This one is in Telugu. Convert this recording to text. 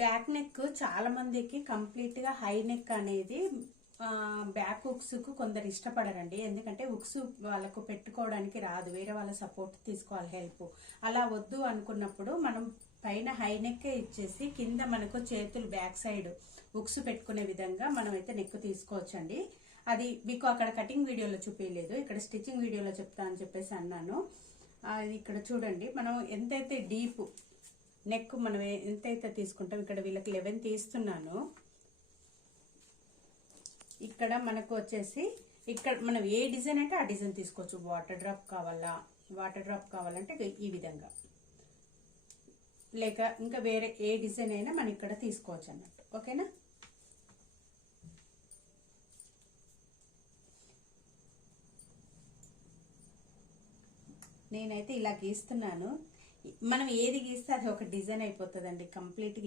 బ్యాక్ నెక్ చాలా మందికి కంప్లీట్ గా హై నెక్ అనేది బ్యాక్ హుక్స్ కు కొందరు ఇష్టపడరండి. ఎందుకంటే హుక్స్ వాళ్ళకు పెట్టుకోవడానికి రాదు, వేరే వాళ్ళ సపోర్ట్ తీసుకోవాలి, హెల్ప్. అలా వద్దు అనుకున్నప్పుడు మనం పైన హై నెక్ ఇచ్చేసి కింద మనకు చేతులు బ్యాక్ సైడ్ హుక్స్ పెట్టుకునే విధంగా మనం అయితే నెక్ తీసుకోవచ్చండి. అది మీకు అక్కడ కటింగ్ వీడియోలో చూపించలేదు, ఇక్కడ స్టిచ్చింగ్ వీడియోలో చెప్తా అని చెప్పేసి అన్నాను. అది ఇక్కడ చూడండి, మనం ఎంతైతే డీప్ నెక్ మనం ఎంతైతే తీసుకుంటాం, ఇక్కడ వీళ్ళకి 11 తీస్తున్నాను. ఇక్కడ మనకు వచ్చేసి ఇక్కడ మనం ఏ డిజైన్ అంటే ఆ డిజైన్ తీసుకోవచ్చు. వాటర్ డ్రాప్ కావాలంటే ఈ విధంగా, లేక ఇంకా వేరే ఏ డిజైన్ అయినా మనం ఇక్కడ తీసుకోవచ్చు అన్నట్టు. ఓకేనా? నేనైతే ఇలా గీస్తున్నాను. మనం ఏది గీస్తే అది ఒక డిజైన్ అయిపోతుందండి కంప్లీట్గా.